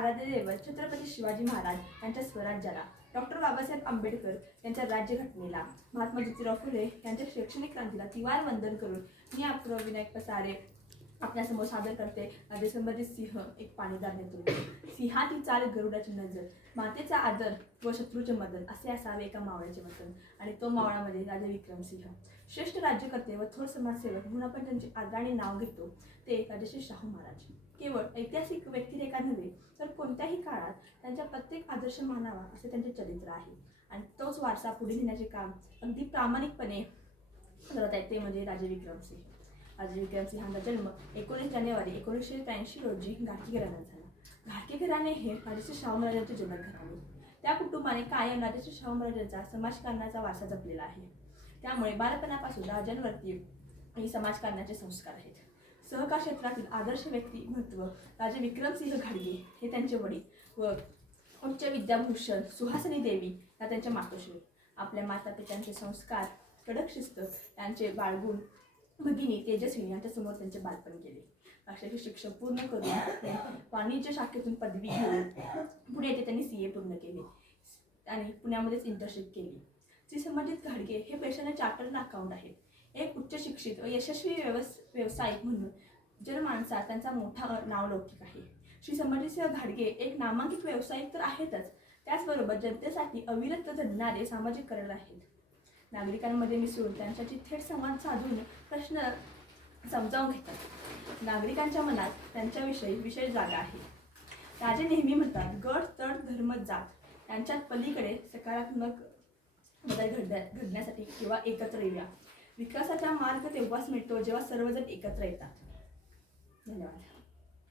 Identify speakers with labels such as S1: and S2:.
S1: आराध्य दैवत छत्रपती शिवाजी महाराज यांच्या स्वराज्याला डॉक्टर बाबासाहेब आंबेडकर यांच्या राज्यघटनेला महात्मा ज्योतिराव फुले यांच्या शैक्षणिक क्रांतीला तिवार वंदन करून मी आपलं विनायक पसारे आपल्यासमोर सादर करते. माझे सिंह एक पाणीदार नेतृत्व. सिंहाची चाल गरुडाची नजर मातेचा आदर व शत्रूचे मदन असे असावे एका मावळ्याचे वतन आणि तो मावळा म्हणजे राजा विक्रमसिंह श्रेष्ठ राज्यकर्ते व थोर समाजसेवक म्हणून आपण त्यांचे आदराने नाव घेतो ते राजश्री शाहू महाराज. केवळ ऐतिहासिक व्यक्तिरेखा आदर्श मानावा असे त्यांचे चरित्र आहे. आणि तोच वारसा पुढे नेण्याचे काम अगदी प्रामाणिकपणे करत आहेत ते म्हणजे राजे विक्रमसिंह. राजे विक्रमसिंहांचा जन्म एकोणीस जानेवारी एकोणीसशे त्र्याऐंशी रोजी घाटकी घराण्यात झाला. घाटकी घराणे हे राजेश्री शाहू महाराजांचे जनक घराणे. त्या कुटुंबाने कायम राजेश्री शाहू महाराजांचा समाजकारणाचा वारसा जपलेला आहे. त्यामुळे बालपणापासून राजांवरती हे समाजकारणाचे संस्कार आहेत. सहकार क्षेत्रातील आदर्श व्यक्तिमत्व राजे विक्रमसिंह घाडगे हे त्यांचे वडील व उच्च विद्याभूषण सुहासिनी देवी या त्यांच्या मातोश्री. आपल्या माता पित्यांचे संस्कार कडक शिस्त त्यांचे बाळगुण भगिनी तेजस्विनी यांच्यासमोर त्यांचे बालपण केले. अक्षरशः शिक्षण पूर्ण करून वाणिज्य शाखेतून पदवी घेऊन पुढे येथे त्यांनी सी ए पूर्ण केले आणि पुण्यामध्येच इंटर्नशिप केली. श्री संबंधित घाडगे हे पेशाने चार्टर्ड अकाउंट आहेत. एक उच्च शिक्षित व यशस्वी व्यवस व्यावसायिक म्हणून जनमानसात त्यांचा मोठा नावलौकिक आहे. श्री संभाजीसिंह घाडगे एक नामांकित व्यावसायिक तर आहेतच. त्याचबरोबर जनतेसाठी अविरत झडणारे सामाजिक करण आहेत. नागरिकांमध्ये मिसळून त्यांच्याशी थेट संवाद साधून प्रश्न समजावून घेतात. नागरिकांच्या मनात त्यांच्याविषयी विशेष जागा आहे. राजे नेहमी म्हणतात गट तट धर्म जात. यांच्यात पलीकडे सकारात्मक बदल घडण्या घडण्यासाठी किंवा एकत्र येऊया. विकासाचा मार्ग तेव्हाच मिळतो जेव्हा सर्वजण एकत्र येतात. धन्यवाद.